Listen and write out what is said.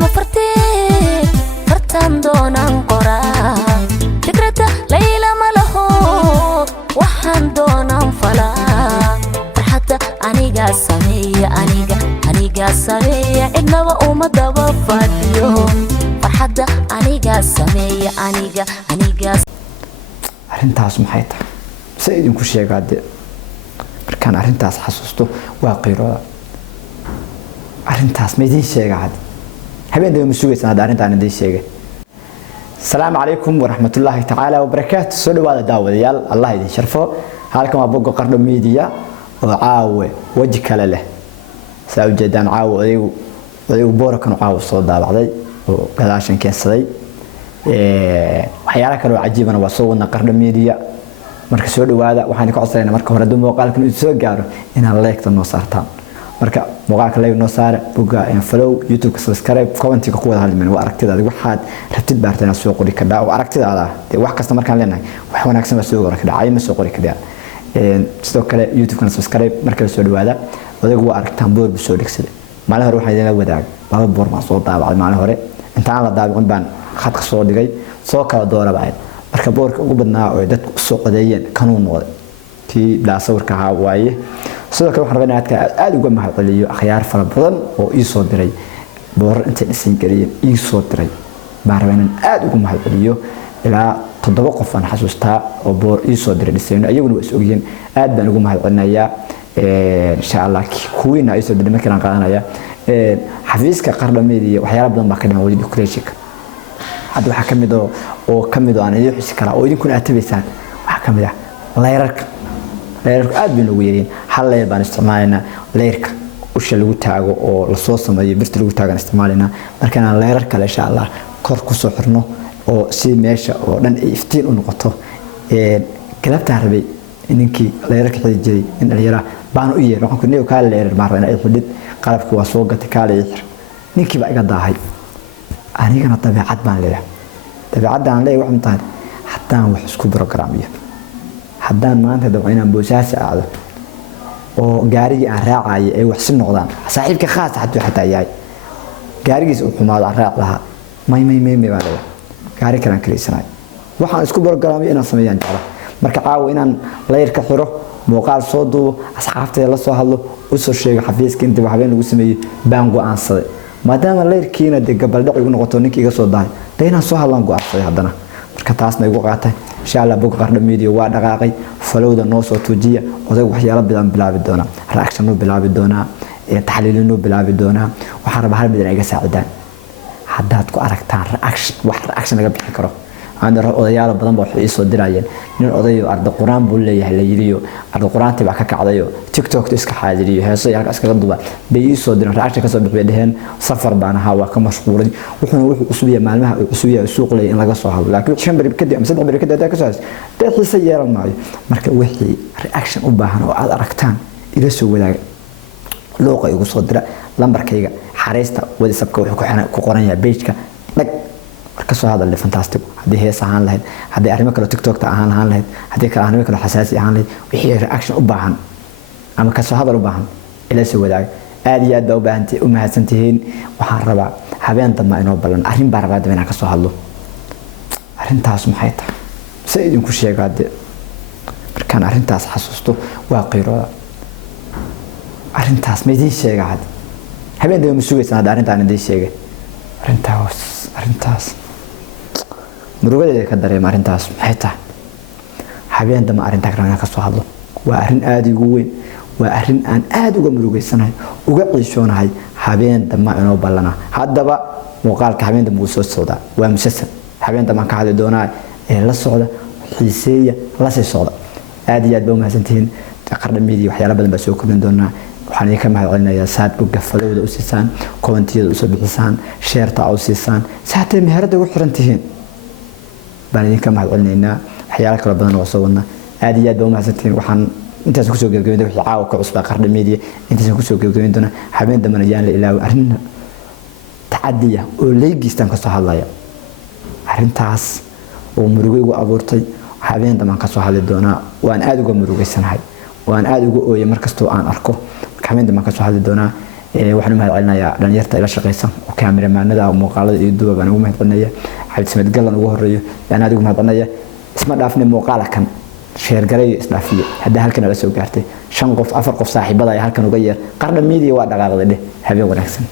ما فرتي فرتان دونان قرا فكرة ليلة ملهو وحن دونان فلا فرحة أنيقا سمية أنيقا سمية إبنا وأمدا وفاديو فرحة أنيقا سمية أنيقا arrintaas maxay tahay si idinku sheegade markaan arrintaas xasuusto waa qeyrooda arrintaas ma idin sheegad habeenday ma sugaysan arrintaan idin sheegay salaamu calaykum waraxmatullaahi tacaala wabarakaatu soo dhawaada daawadayaal allah idin sharfo halkan waa bogo qardho media oo caawe waji kale leh saa u jeedaan caawe odaygu boorkan caawe soo daabacday oo gadaashan keensaday waxyaalaha kale oo cajiibana waa soo wadna qardho media marka soo dhawaada waxaan ka codsanaynaa marka hore dad muuqaalkan uu soo gaaro inaan like noo saartaan marka muuqaalka like noo saar boga follow youtube subscribe comment ku wada hadlin waa aragtidaada waxaad rabtid baartana soo qori ka daa aragtidaada wax kasta markaan leenahay wax wanaagsan waa soo qori ka daa ma soo qori ka daa sidoo kale youtube kan subscribe marka soo dhawaada odaygu waa aragtaan boor soo dhigsaday maalin hore waxaan idin wadaag laba boor ma soo daabacay maalin hore intaan la daabicin baan khadka soo dhigay soo kala doorabay marka boorka ugu badnaa oo dadku soo qodeeyeen kanuu noqday tii bla sawirka ha waaye sidoo kale waxaan rabaa aad uga mahadceliyo akhyaar fara badan oo ii soo diray boor inta dhisin galiyeen ii soo diray baan rabaa inaan aad uga mahadceliyo ilaa 7 qof aan xasuustaa oo boor ii soo diray dhiseen ayaguna waa is ogyihiin aad baan uga mahadcelinayaa insha Allah kuwiina ay soo diray markaan qaadanaya xafiiska qardho media waxyaalo badan baa ka dhiman wali decoration hadda waxa kamid oo aan idin xisi kara oo idinkuna atabeysaan waxa kamid ah leerarka aad bay ugu yeereen hal leer baan isticmaalnaa leerka usha lagu taago oo la soo sameeyo birta lagu taagan isticmaalnaa markaan leerar kale insha Allah kor ku soo xirno oo si meesha oo dhan iftiin u noqoto galabta rabay ninkii leerarka xidid in dhalinyara baan u yeero waxaan ku neeyo ka leerar baan rabaa inay xidid qalabku waa soo gatay ka leerar ninkii baa iga daahay anigana tabiicad baan leeyahay tabiicadaan leeyahay waxaan tahay haddaan wax isku programmiyo haddaan maanta dab inaan boosaas aado oo gaarigii aan raacay ay wax si noqdaan saaxiibka khaas xataa yahay gaarigiis uu xumaado aan raac lahaa may baa leeyahay gaari kale kaleysanaay waxaan isku programmiyo inaan sameeyaan jecla marka caawa inaan leerka xiro muuqaal soo duubo asxaabteeda la soo hadlo u soo sheego xafiiska inta habeen lagu sameeyo baan go'aansaday maadaama leerkiina de gabaldhac igu noqoto ninkii iga soo dahay deynaan soo hadlaan go'aansaday haddana marka taasna igu qaatay insha Allah boga qardho media waa dhaqaaqay followda noo soo tuujiya odaygu waxyaalo badan bilaabi doona reaction noo bilaabi doona taxliil noo bilaabi doona waxa raba hal midna iga saacidaan haddaad ku aragtaan reaction laga bixin karo aan odayaal badan baa waxay soo dirayeen nin odayo arday quraan buu leeyahay la yiriyo arday quraantii baa ka kacdayo TikTok iska xaadiriyo heeso yarka iska duba bay soo direen reaction ka soo bixiyay dhaheen safar baan ahaa waa ka mashquulay wuxuu cusub yahay maalmaha cusub yahay suuq leeyahay in laga soo hadlo laakiin shan bari kadib ama saddex bari kadib ka soo xiisa yeelan maayo marka wixii reaction u baahan oo aad aragtaan ila soo wadaaga looqa igu soo dira lambarkayga xariista WhatsApp-ka wuxuu ku qoran yahay page-ka dhag kasoo hadal fantastic hadii hees ahaan lahayd hadii arrimo kale TikTok ta ahaan lahayd hadii kale arrimo kale xasaasi ahaan lahayd wixii reaction u baahan ama kasoo hadal u baahan ila soo wadaag aad iyo aad baa u baahantii u mahadsantihiin waxaan rabaa habeen dambe inoo balan arrin baa rabaa inaan kasoo hadlo arrintaas maxay tahay si idinku sheegade markaan arrintaas xasuusto waa qeyrooda arrintaas ma idin sheegad habeen ma sugaysan arrintaan idin sheegay arrintaas murugadeeda ka dareema arrintaas maxay tahay habeen dambe arrinta kale ka soo hadlo waa arrin aad ugu weyn waa arrin aan aad uga murugaysanahay uga ciishoonahay habeen dambe inoo ballana haddaba muuqaalka habeen dambe uu soo socda waa musalsal habeen dambe ka hadli doonaa ee la socda xiiseeya la sii socda aad iyo aad baa u mahadsantihiin qardho media waxyaalo badan baa soo kordhin doonaa waxaan idinka mahadcelinayaa saad boga followda u siisaan commentiyada u soo bixisaan sheerta u siisaan saatee meherada ugu xiran tihiin baan idinka mahadcelinaynaa waxyaalo kale badan oo soo wadna aad iyo aad baa u mahadsantihiin waxaan intaas ku soo gabagabeeyay wixii caawa ka cusbaa qardho media intaas ku soo gabagabeyn doona habeen dambe ayaan la ilaawo arrin tacadiya oo leegistan ka soo hadlaya arrintaas oo murugo igu abuurtay habeen dambe ka soo hadli doona waan aad uga murugaysanahay waan aad uga ooyay markastoo aan arko habeen dambe ka soo hadli doona waxaan u mahadcelinayaa dhalinyarta ila shaqeysan oo kaamiramanada muuqaalada iyo duubab aan ugu mahadcelinaya Cabdi Samed Galan ugu horeeyo aan adigu mahadcelinaya isma dhaafne muuqaala kan sheer garay isdhaafiye hadda halkan la soo gaartay 5 qof 4 qof saaxiibada ay halkan uga yeer Qardha Media waa dhaqaaqday habeen wanaagsan